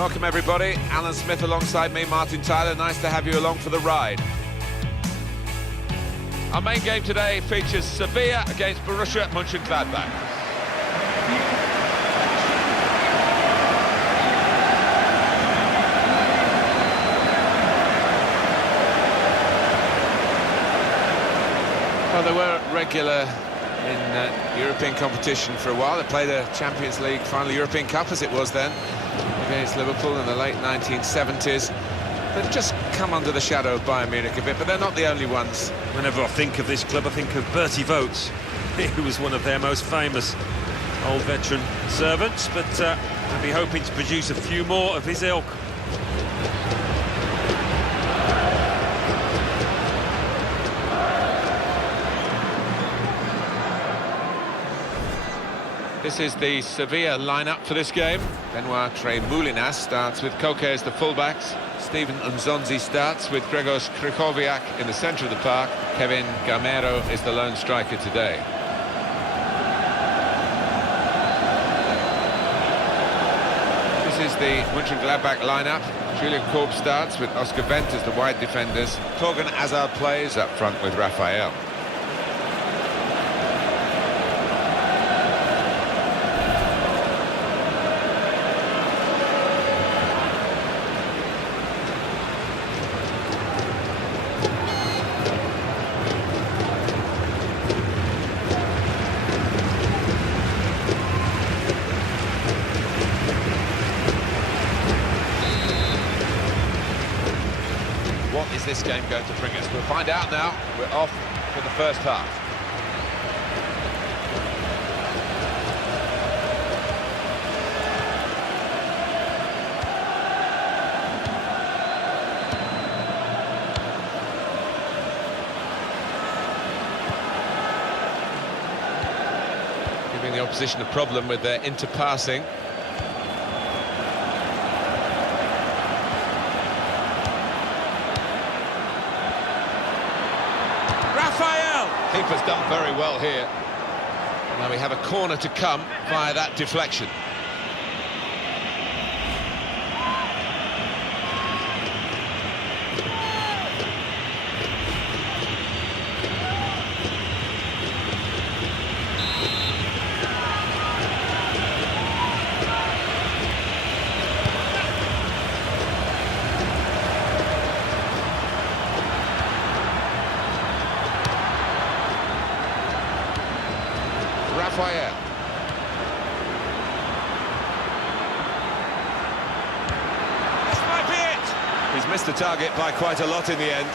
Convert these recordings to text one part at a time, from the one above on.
Welcome everybody, Alan Smith alongside me, Martin Tyler. Nice to have you along for the ride. Our main game today features Sevilla against Borussia Monchengladbach. Well, they were regular in European competition for a while. They played a Champions League final, European Cup as it was then, against Liverpool in the late 1970s. They've just come under the shadow of Bayern Munich a bit, but they're not the only ones. Whenever I think of this club, I think of Bertie Vogts. He was one of their most famous old veteran servants, but I'll be hoping to produce a few more of his ilk. This is the Sevilla lineup for this game. Benoit Tremoulinas starts with Koke as the fullbacks. Steven Nzonzi starts with Grzegorz Krychowiak in the centre of the park. Kevin Gamero is the lone striker today. This is the Monchengladbach lineup. Julian Korb starts with Oscar Wendt as the wide defenders. Torgan Hazard plays up front with Rafael. What is this game going to bring us? We'll find out now. We're off for the first half. Giving the opposition a problem with their interpassing. Keeper's done very well here. Now we have a corner to come via that deflection. Rafael. This might be it. He's missed the target by quite a lot in the end.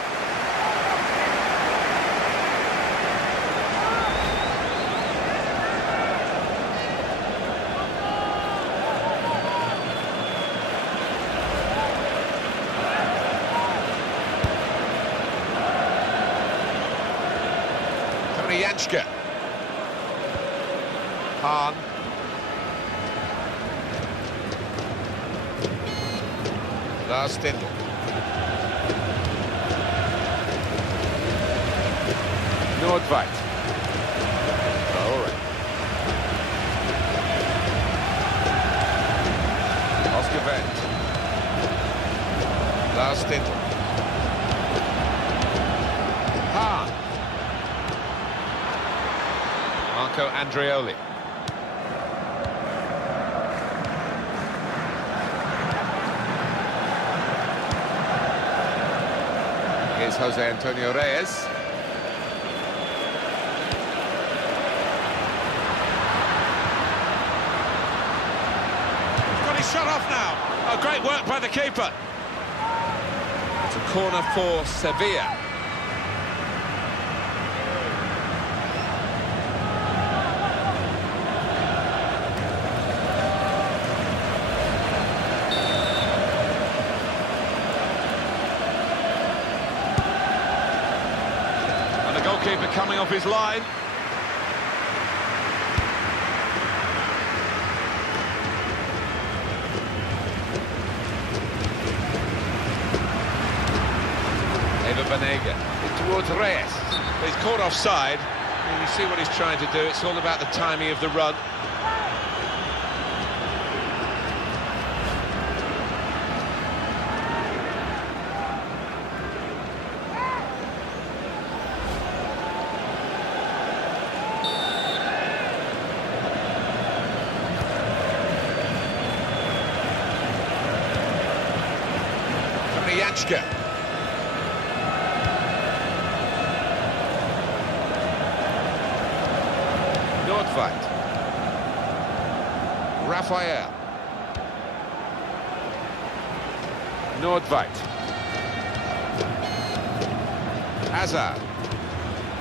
Tony Janschke. Hahn. Lars Stindl. Nordveit. Traore. Oscar Wendt. Lars Stindl. Hahn. Marco Andreoli. Here's Jose Antonio Reyes. Got his shot off now. Oh, great work by the keeper. It's a corner for Sevilla. Goalkeeper coming off his line. Eva Banega towards Reyes. But he's caught offside. You see what he's trying to do. It's all about the timing of the run. Jančka. Nordtveit. Raphael. Nordtveit. Hazard.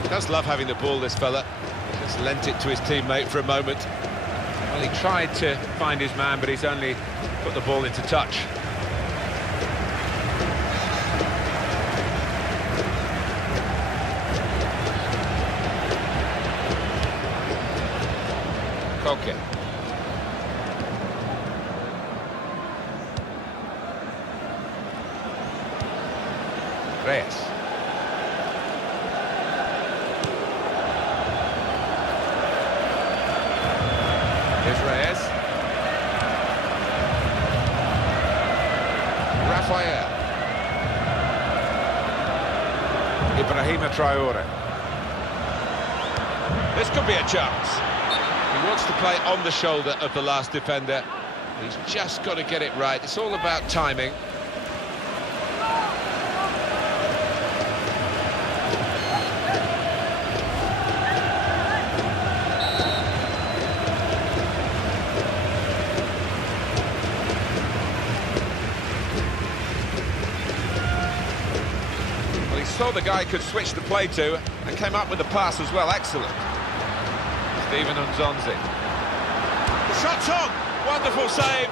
Does love having the ball, this fella. Just lent it to his teammate for a moment. Well, he tried to find his man, but he's only put the ball into touch. Koke. Reyes. Here's Reyes. Raphael. Ibrahima Traore. This could be a chance. He wants to play on the shoulder of the last defender. He's just got to get it right. It's all about timing. Well, he saw the guy could switch the play to and came up with the pass as well. Excellent. Steven Nzonzi. The shot's on! Wonderful save.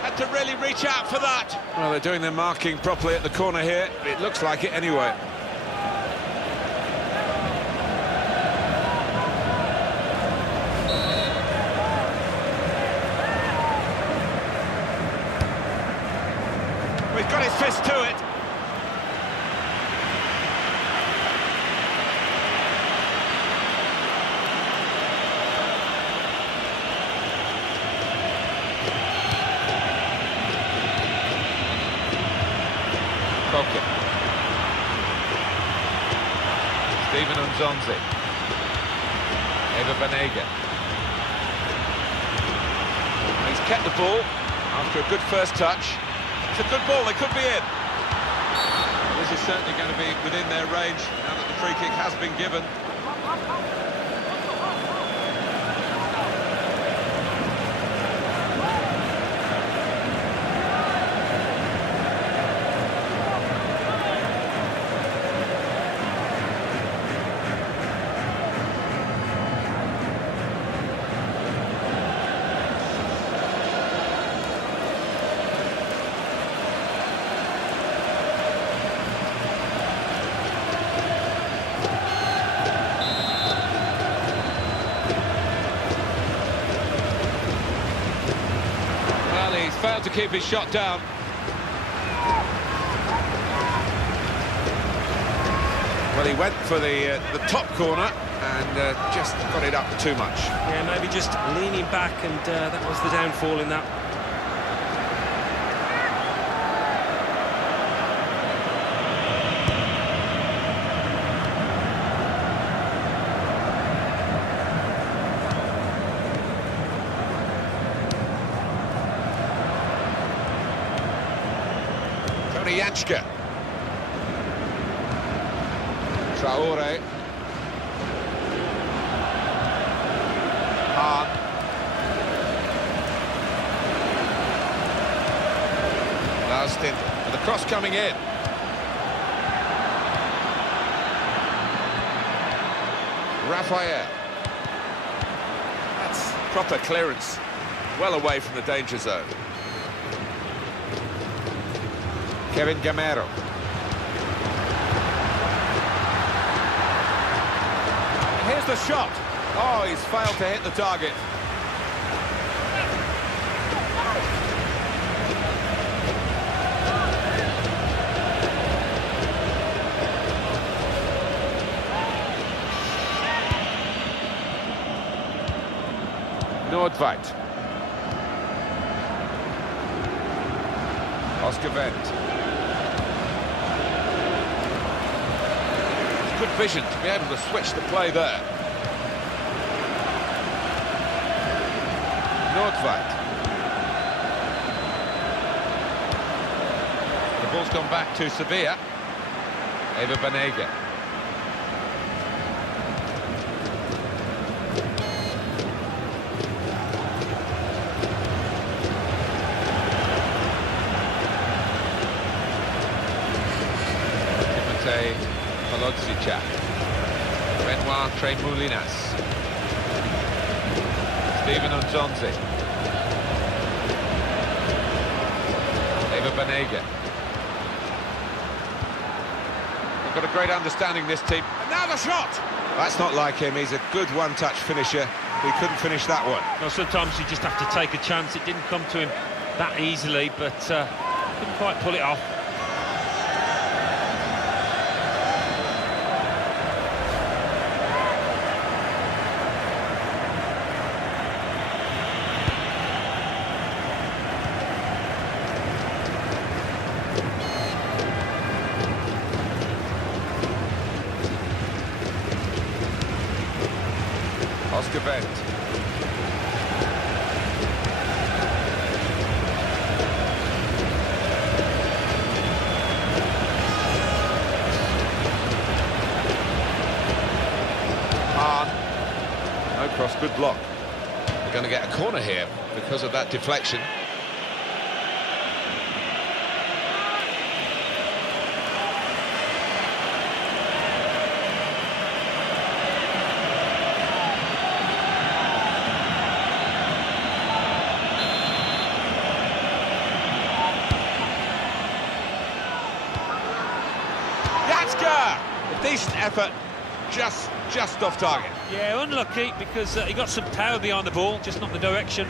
Had to really reach out for that. Well, they're doing their marking properly at the corner here. It looks like it anyway. We've got his fist to it. Steven Nzonzi. Eva Banega. He's kept the ball after a good first touch. It's a good ball, they could be in. This is certainly going to be within their range now that the free kick has been given. Failed to keep his shot down. Well, he went for the top corner and just got it up too much. Yeah, maybe just leaning back, and that was the downfall in that. Jančka. Traore. Hahn. Larstin with the cross coming in. Raphael. That's proper clearance. Well away from the danger zone. Kevin Gamero. Here's the shot. Oh, he's failed to hit the target. Nordtveit. Oscar Wendt. Good vision to be able to switch the play there. Nordtveit. The Ball's gone back to Sevilla. Eva Banega. Polodzica. Benoit Tremoulinas. Steven Unzonzi. Eva Banega. They've got a great understanding, this team. And now the shot! That's not like him, he's a good one-touch finisher. He couldn't finish that one. Well, sometimes you just have to take a chance. It didn't come to him that easily, but couldn't quite pull it off. Event. No cross, good block. We're going to get a corner here because of that deflection. A decent effort, just off target. Yeah, unlucky because he got some power behind the ball, just not the direction.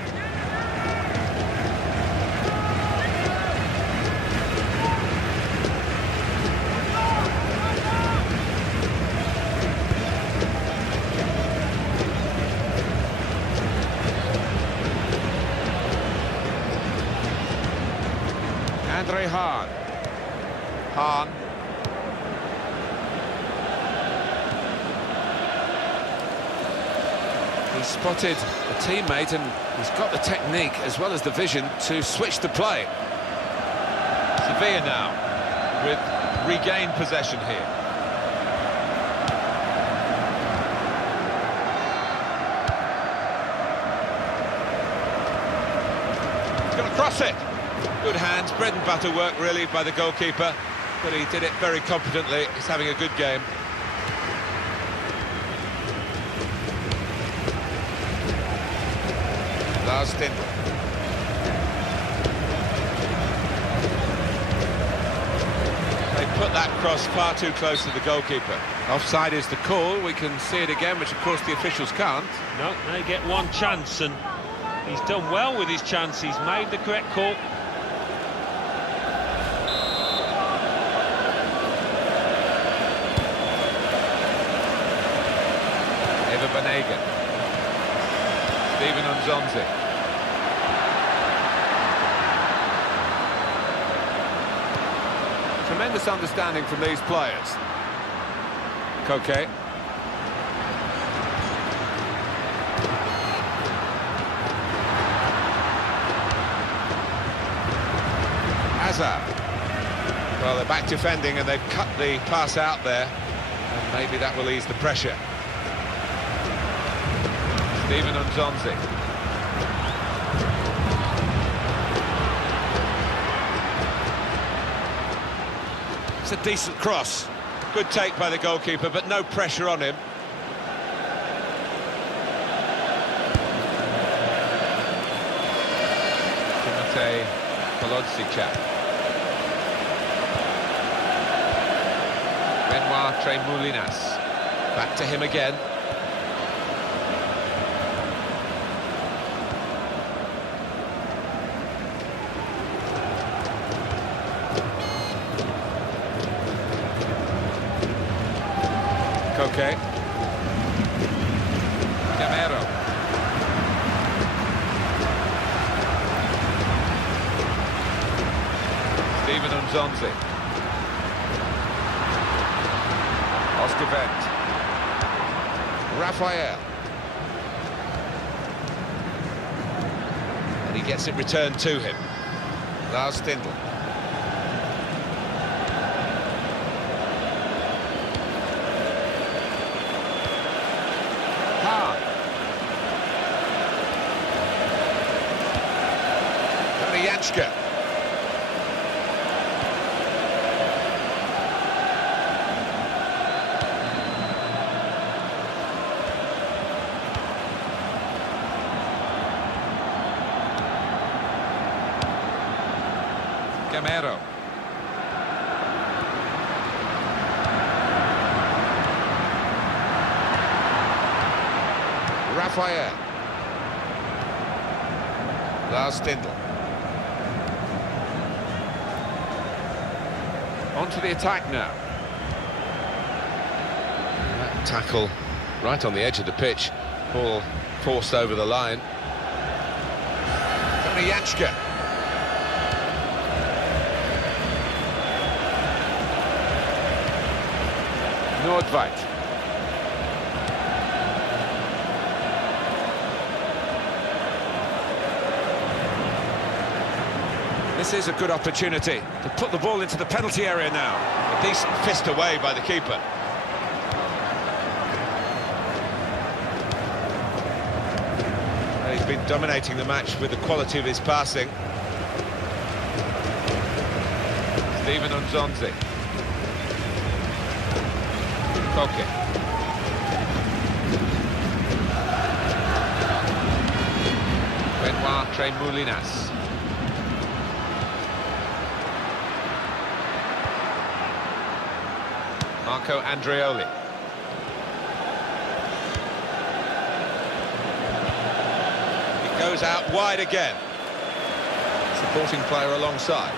Andre Hahn. Hahn. He's spotted a teammate and he's got the technique as well as the vision to switch the play. Sevilla now with regained possession here. He's going to cross it. Good hands, bread and butter work really by the goalkeeper, but he did it very competently. He's having a good game. Lars Stindl. They put that cross far too close to the goalkeeper. Offside is the call. We can see it again, which of course the officials can't. No, they get one chance and he's done well with his chance. He's made the correct call. Eva Banega. Steven Unzonzi. Tremendous understanding from these players. Koke. Hazard. Well, they're back defending and they've cut the pass out there. And maybe that will ease the pressure. Steven Unzonzi. It's a decent cross. Good take by the goalkeeper, but no pressure on him. Polodzica. Benoit Tremoulinas. Back to him again. Koke. Camero. Steven Unzonzi. Oscar Wendt. Raphael. And he gets it returned to him. Lars Stindl. Jančka. Gamero. Rafael. Lars Stindl. On to the attack now. That tackle right on the edge of the pitch. Ball forced over the line. Tony Jančka. Nordveit. This is a good opportunity to put the ball into the penalty area now. A decent fist away by the keeper. He's been dominating the match with the quality of his passing. Steven Nzonzi. Koke. Benoit Tremoulinas. Marco Andreoli. It goes out wide again. Supporting player alongside.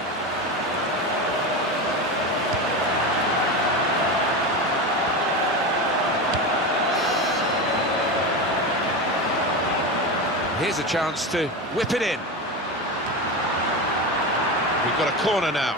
Here's a chance to whip it in. We've got a corner now.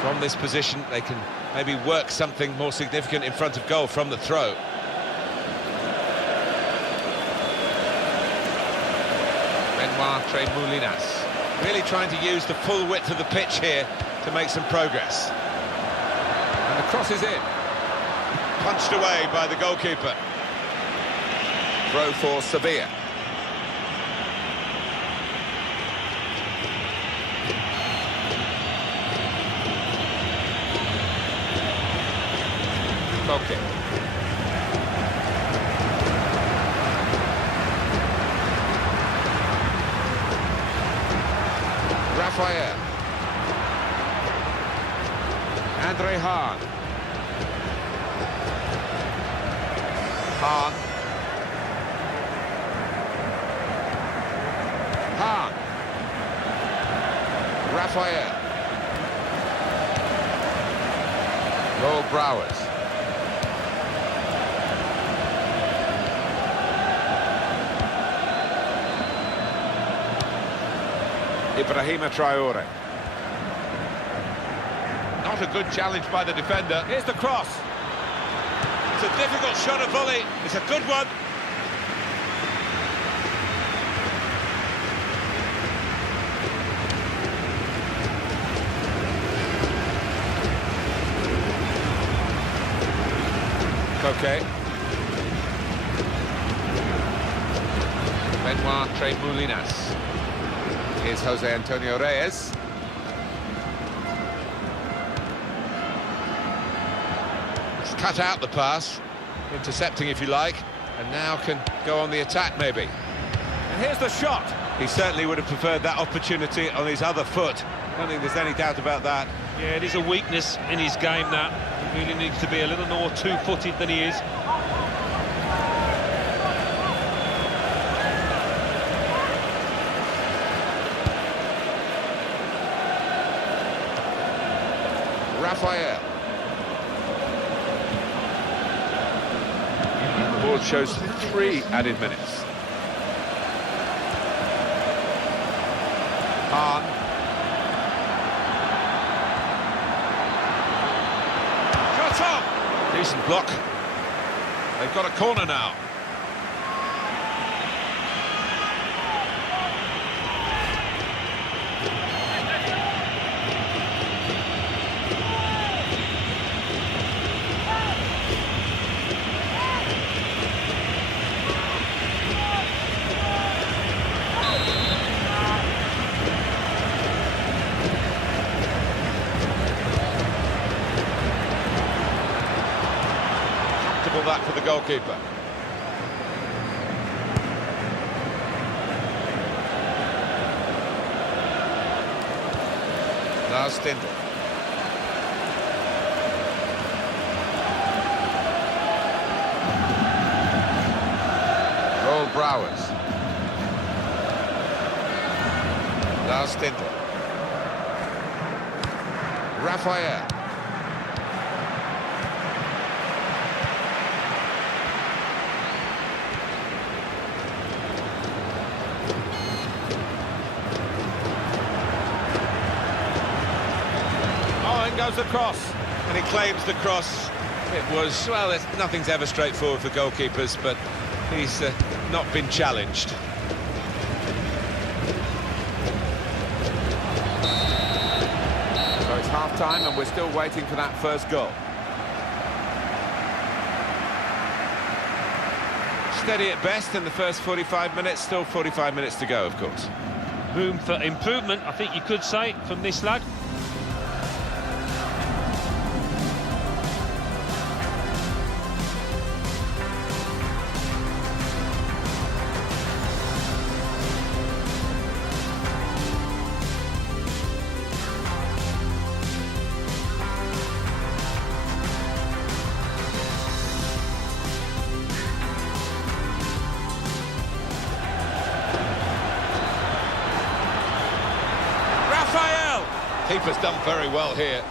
From this position, they can maybe work something more significant in front of goal from the throw. Benoit Tremoulinas really trying to use the full width of the pitch here to make some progress. And the cross is in. Punched away by the goalkeeper. Throw for Sevilla. Okay. Rafael. Andre Hahn. Hahn. Hahn. Rafael. Roel Brouwers. Ibrahima Traore. Not a good challenge by the defender. Here's the cross. It's a difficult shot, a volley. It's a good one. Koke. Benoit Tremoulinas. Here's Jose Antonio Reyes. He's cut out the pass, intercepting if you like, and now can go on the attack maybe. And here's the shot. He certainly would have preferred that opportunity on his other foot. I don't think there's any doubt about that. Yeah, it is a weakness in his game, that. He really needs to be a little more two-footed than he is. Rafael. And the board shows 3 added minutes. Hahn. shot on! Decent block. They've got a corner now. That for the goalkeeper. Lars Stindl. Roel Brouwers. Lars Stindl. Raphael. Goes the cross, and he claims the cross. It was, well, nothing's ever straightforward for goalkeepers, but he's not been challenged. So it's half-time, and we're still waiting for that first goal. Steady at best in the first 45 minutes, still 45 minutes to go, of course. Room for improvement, I think you could say, from this lad. Keeper's done very well here.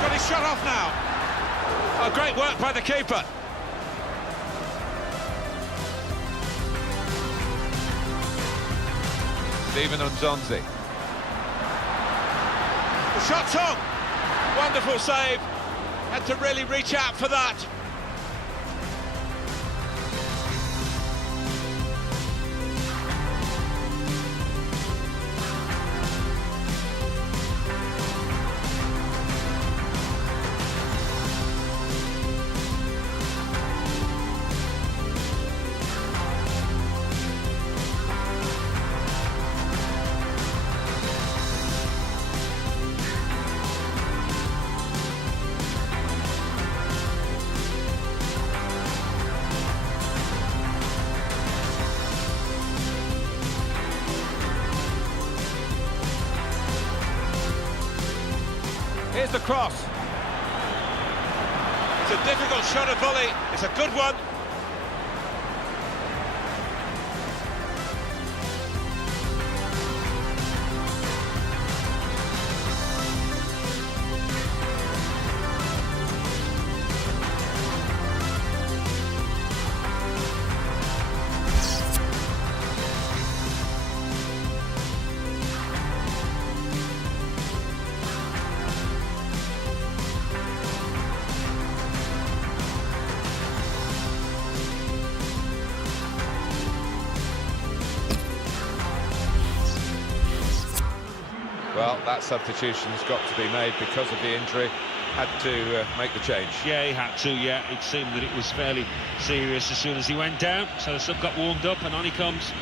Got his shot off now. Oh, great work by the keeper. Steven Nzonzi. The shot's on. Wonderful save. Had to really reach out for that. Here's the cross. It's a difficult shot at volley. It's a good one. Well, that substitution's got to be made because of the injury. Had to make the change. Yeah, he had to, yeah. It seemed that it was fairly serious as soon as he went down. So the sub got warmed up and on he comes.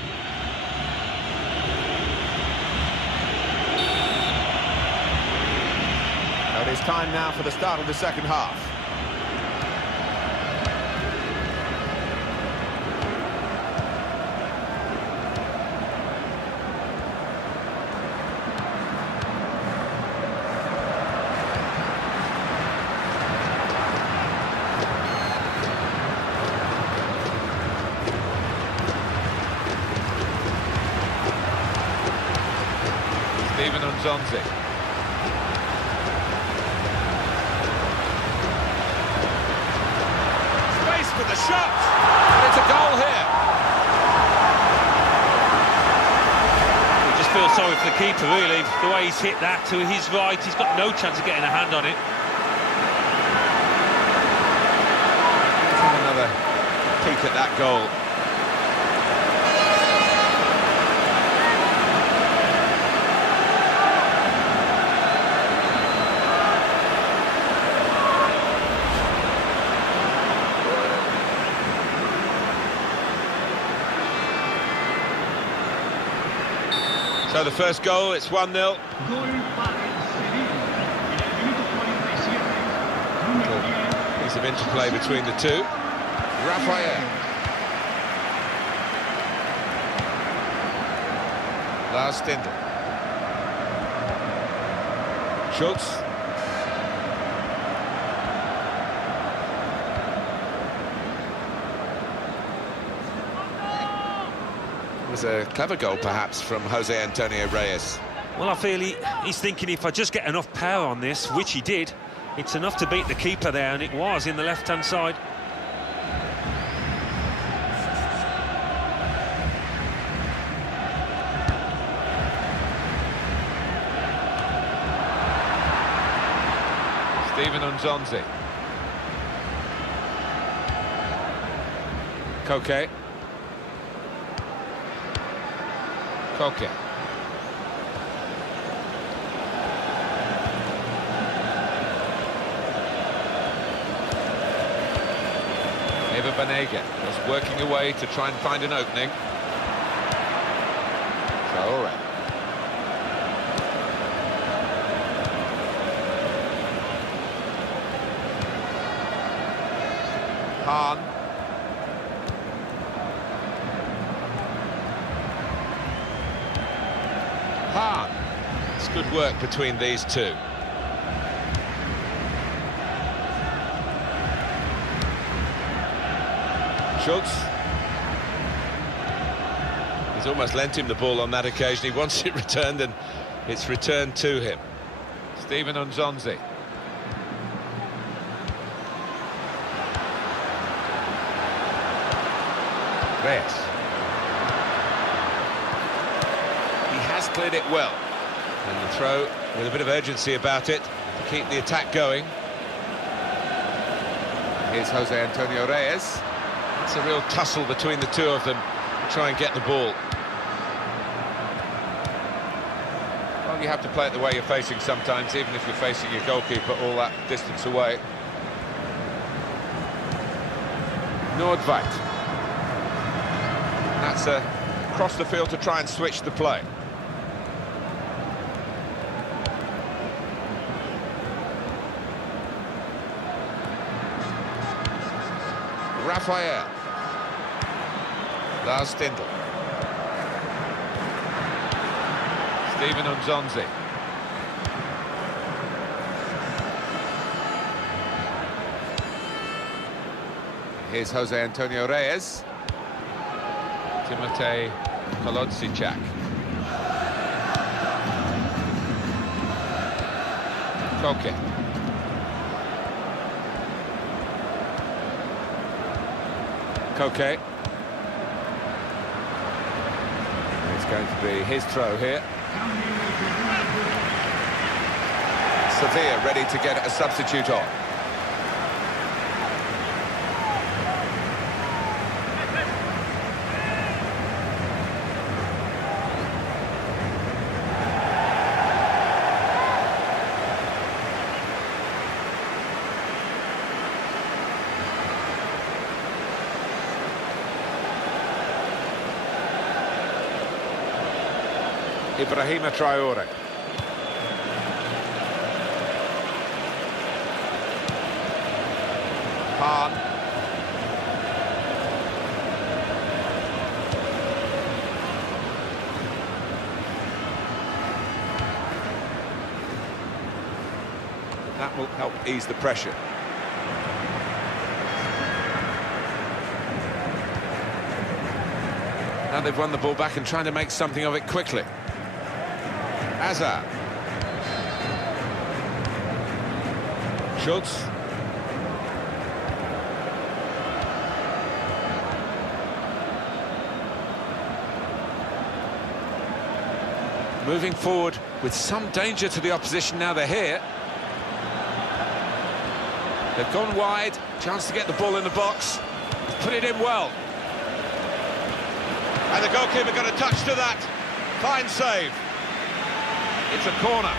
Well, it is time now for the start of the second half. Steven Nzonzi. Space for the shot! And it's a goal here. keeper, really. The way he's hit that to his right, he's got no chance of getting a hand on it. Let's have another peek at that goal. So the first goal, it's 1-0. Piece of interplay between the two. Rafael. Lars Stindl. Schultz. It was a clever goal, perhaps, from Jose Antonio Reyes. Well, I feel he's thinking if I just get enough power on this, which he did, it's enough to beat the keeper there, and it was in the left-hand side. Steven Nzonzi. Koke. Koke. Eva Banega just working away to try and find an opening. Traore. Hahn. Hahn. It's good work between these two. Schultz. He's almost lent him the ball on that occasion. He wants it returned, and it's returned to him. Steven Nzonzi. Reyes. He has cleared it well. And the throw with a bit of urgency about it to keep the attack going. Here's Jose Antonio Reyes. It's a real tussle between the two of them to try and get the ball. Well, you have to play it the way you're facing sometimes, even if you're facing your goalkeeper all that distance away. Nordveit. That's across the field to try and switch the play. Rafael. Lars Stindl. Steven Nzonzi. Here's Jose Antonio Reyes. Timotej Kolodziejczak. Koke. Koke. It's going to be his throw here. Sevilla ready to get a substitute on. Ibrahima Traore. Hahn. That will help ease the pressure. Now they've won the ball back and trying to make something of it quickly. Hazard. Schultz. moving forward with some danger to the opposition now they're here. They've gone wide, chance to get the ball in the box, put it in well. And the goalkeeper got a touch to that. Fine save. It's a corner.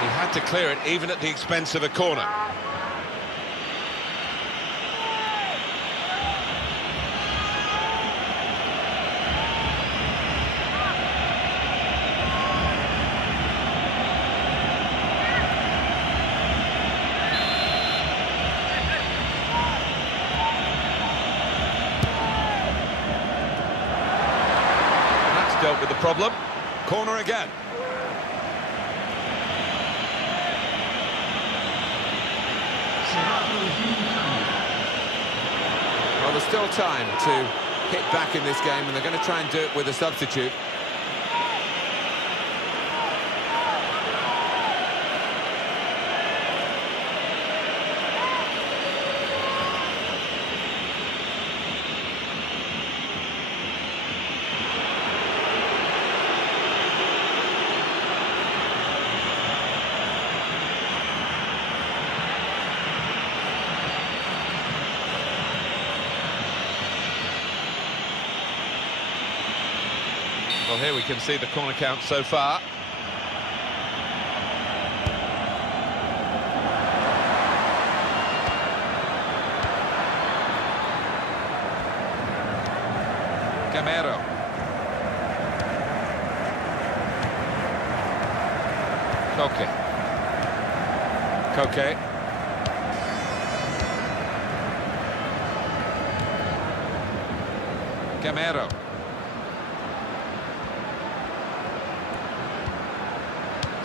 He had to clear it even at the expense of a corner. Dealt with the problem. Corner again. Well, there's still time to hit back in this game, and they're going to try and do it with a substitute. Well, here we can see the corner count so far. Camero. Koke. Camero.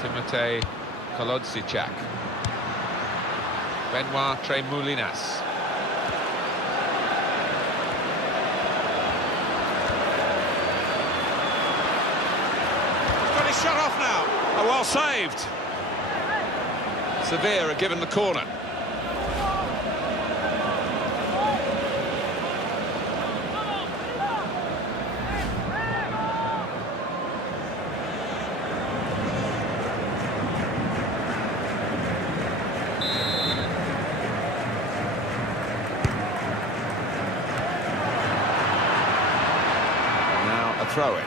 Timotei Kolodziejczak. Benoit Tremoulinas. He's got his shot off now. Oh, well saved. Sevilla are given the corner. Throw it.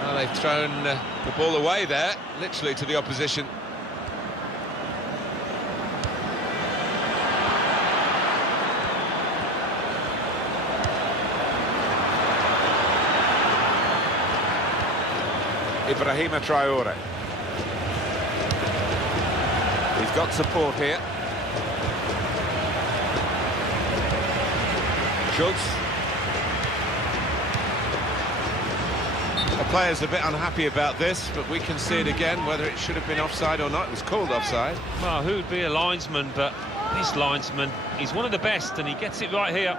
Well, they've thrown the ball away there, literally to the opposition. Ibrahima Traore. He's got support here. Schultz. The players are a bit unhappy about this, but we can see it again, whether it should have been offside or not. It was called offside. Well, who'd be a linesman, but this linesman, he's one of the best, and he gets it right here.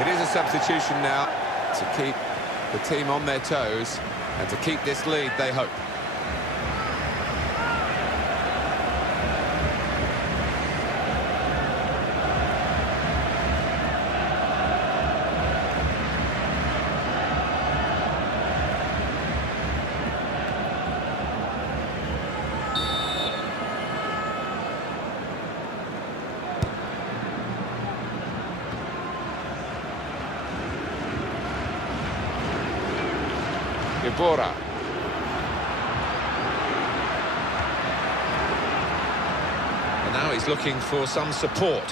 It is a substitution now to keep the team on their toes and to keep this lead, they hope. Bora. And now he's looking for some support.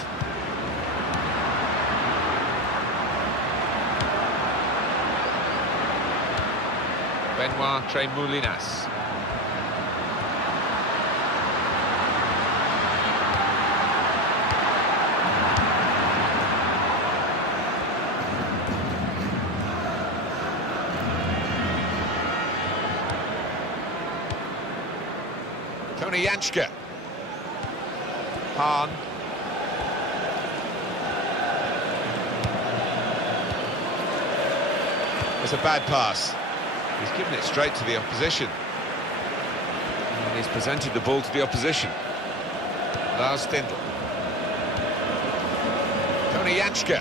Benoit Tremoulinas. Tony Janschke. Hahn. It's a bad pass. He's given it straight to the opposition. And he's presented the ball to the opposition. Lars Stindl. Tony Janschke.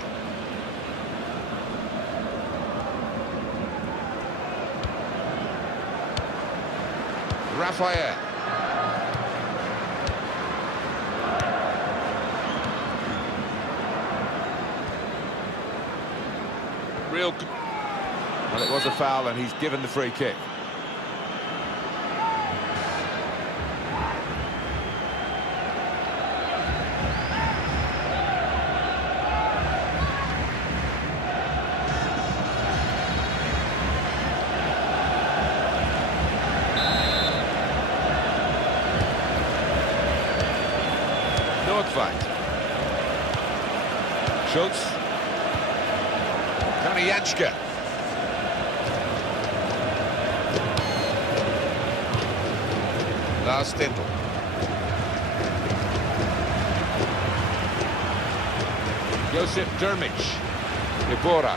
Raphael. Real good. Well, it was a foul and he's given the free kick. Nordwijk. Schultz. Tony Janschke. Lars Stindl. Josip Drmic. Ibora.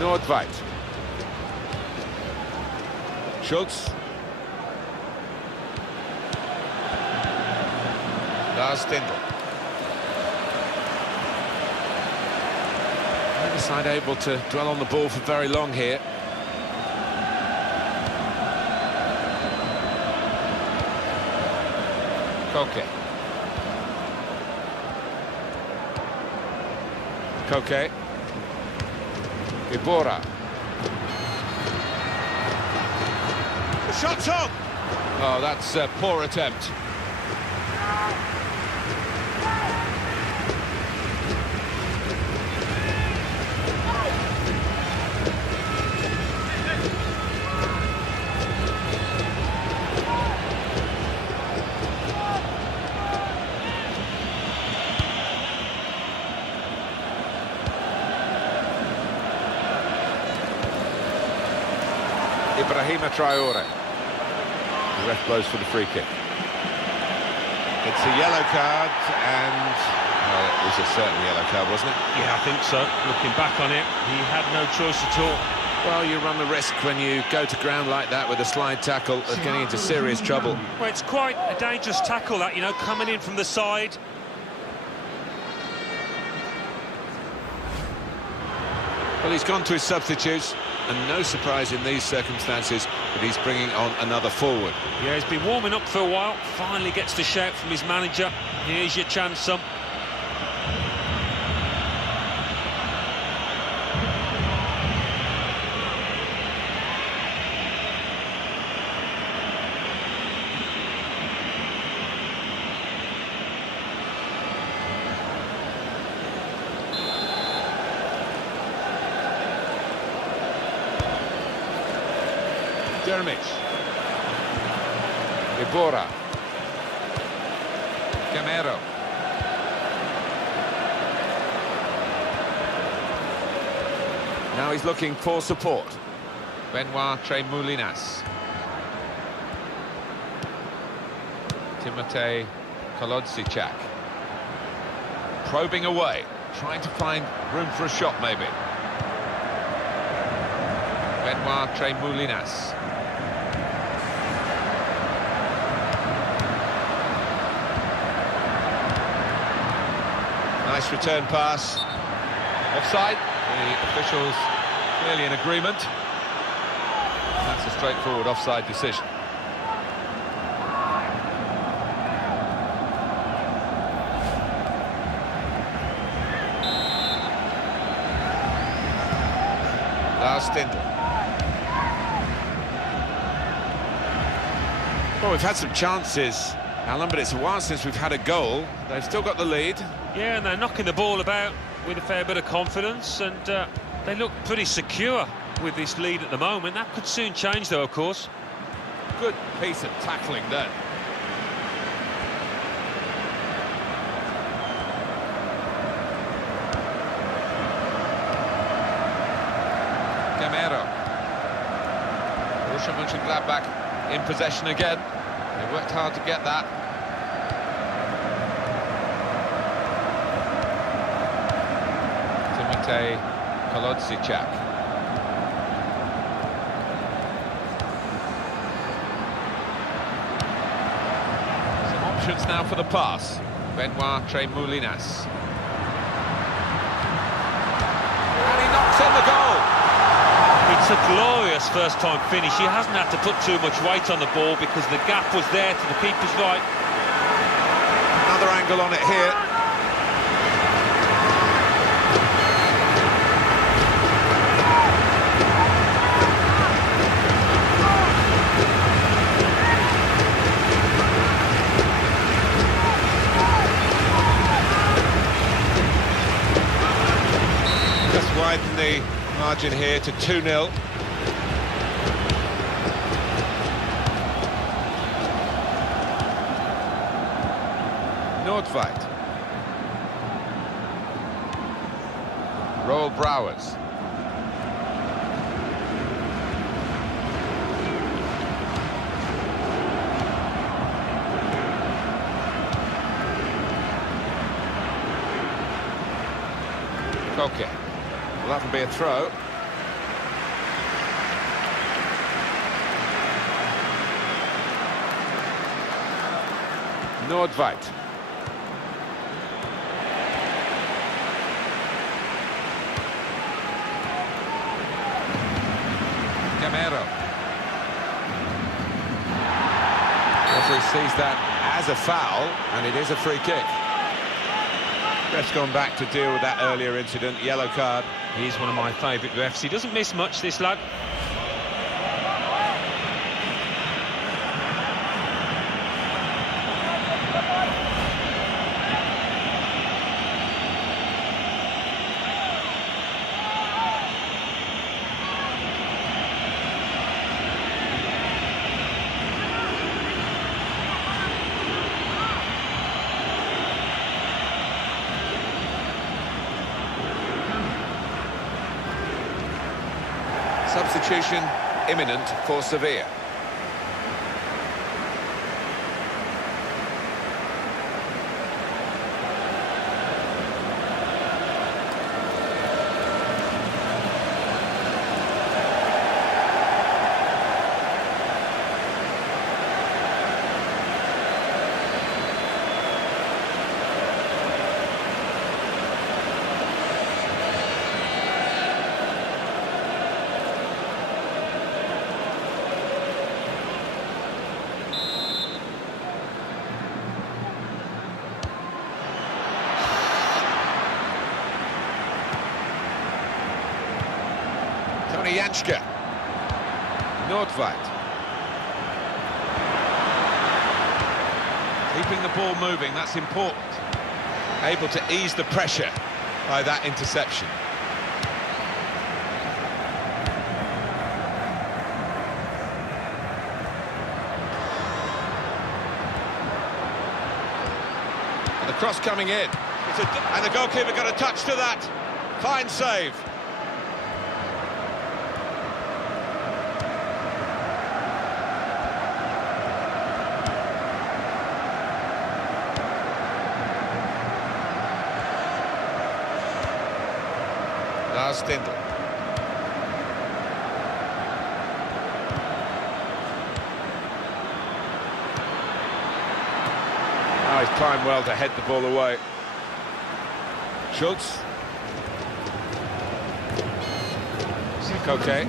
Nordwijk. Schultz. Lars Stindl. Neither side able to dwell on the ball for very long here. Koke. Koke. Ibora. The shot's on! Oh, that's a poor attempt. Ibrahima Traore. The ref blows for the free kick. It's a yellow card, and well, it was a certain yellow card, wasn't it? Yeah, I think so. Looking back on it, he had no choice at all. Well, you run the risk when you go to ground like that with a slide tackle of getting into serious trouble. Well, it's quite a dangerous tackle, that, you know, coming in from the side. Well, he's gone to his substitutes, and no surprise in these circumstances that he's bringing on another forward. Yeah, he's been warming up for a while, finally gets the shout from his manager. Here's your chance, son. Drmic. Ibora. Camero. Now he's looking for support. Benoit Tremoulinas. Timotej Kolodziejczak. Probing away, trying to find room for a shot maybe. Benoit Tremoulinas. Nice return pass. Offside. The officials clearly in agreement. That's a straightforward offside decision. Lars Stindl. Well, we've had some chances, Alan, but it's a while since we've had a goal. They've still got the lead. Yeah, and they're knocking the ball about with a fair bit of confidence, and they look pretty secure with this lead at the moment. That could soon change, though, of course. Good piece of tackling then. Gamero. Borussia Monchengladbach in possession again. They worked hard to get that. Timotej Kolodziejczak. Some options now for the pass. Benoit Tremoulinas. And he knocks in the goal. It's a glorious first-time finish. He hasn't had to put too much weight on the ball because the gap was there to the keeper's right. Another angle on it here. Just widen the margin here to 2-0. Nordtveit. Roel Brouwers. Koke. Well, that'll be a throw. Nordtveit. Gamero. Referee sees that as a foul, and it is a free kick. Ref's gone back to deal with that earlier incident, yellow card. He's one of my favourite refs. He doesn't miss much, this lad. Substitution imminent for Sevilla. Janschke. Nordtveit. Keeping the ball moving, that's important. Able to ease the pressure by that interception. And the cross coming in. And the goalkeeper got a touch to that. Fine save. Stindl. Oh, he's timed well to head the ball away. Schultz. Koke.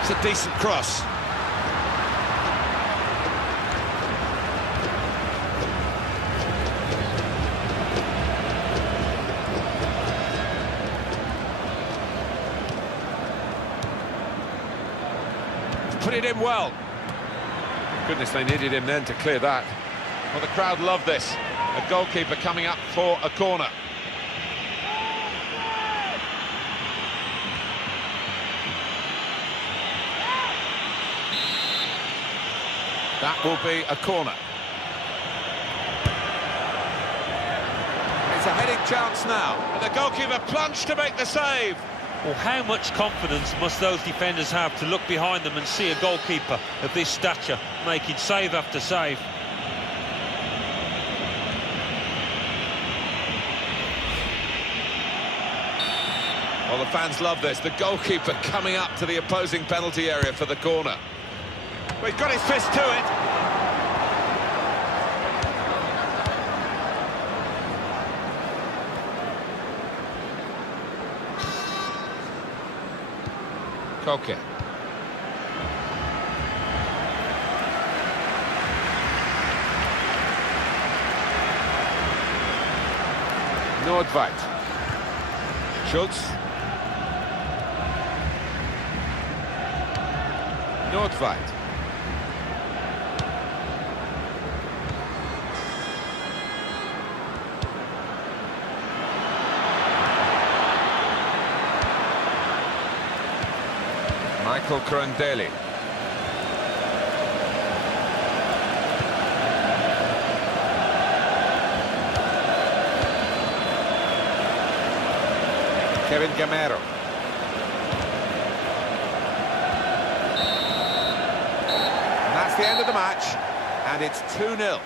It's a decent cross. Put it in well. Goodness, they needed him then to clear that. Well, the crowd love this. A goalkeeper coming up for a corner. That will be a corner. chance now. And the goalkeeper plunged to make the save. Well, how much confidence must those defenders have to look behind them and see a goalkeeper of this stature making save after save? Well, the fans love this. The goalkeeper coming up to the opposing penalty area for the corner. Well, he's got his fist to it. Koke. Nordveit. Schultz. Nordveit. Michael Crondelli. Kevin Gamero. And that's the end of the match, and it's 2-0.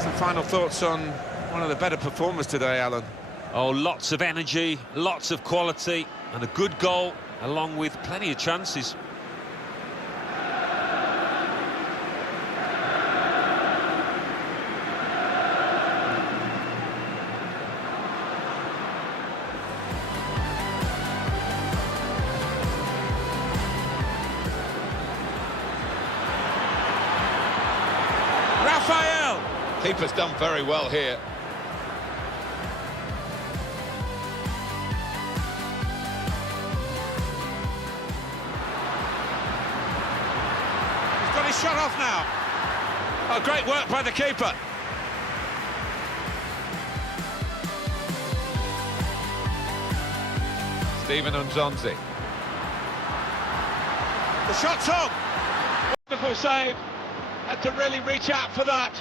Some final thoughts on one of the better performers today, Alan? Oh, lots of energy, lots of quality, and a good goal, along with plenty of chances. Rafael! Keeper's done very well here. He's got his shot off now. Oh, great work by the keeper. Steven Nzonzi. The shot's on. Wonderful save. Had to really reach out for that.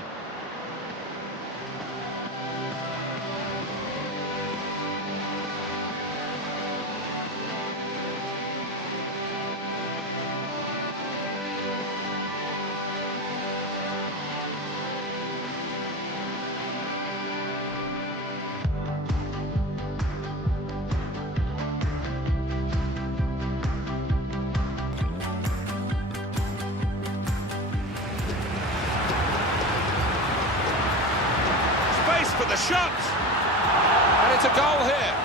For the shot, and it's a goal here.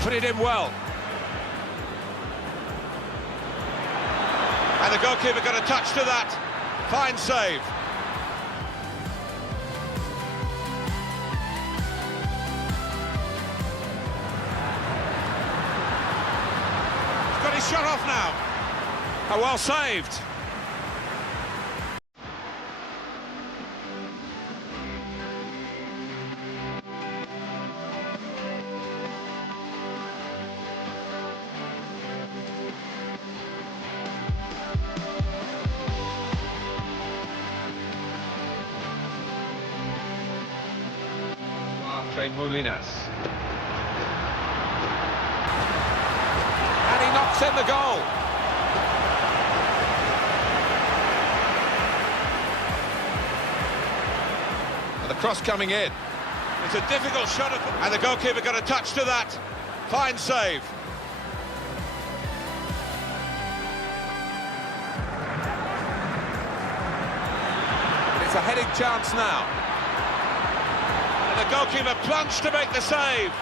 Put it in well, and the goalkeeper got a touch to that. Fine save. He's got his shot off now. Oh, well saved. Molinas. And he knocks in the goal. And the cross coming in. It's a difficult shot, and the goalkeeper got a touch to that. Fine save. And it's a headed chance now. The goalkeeper plunged to make the save.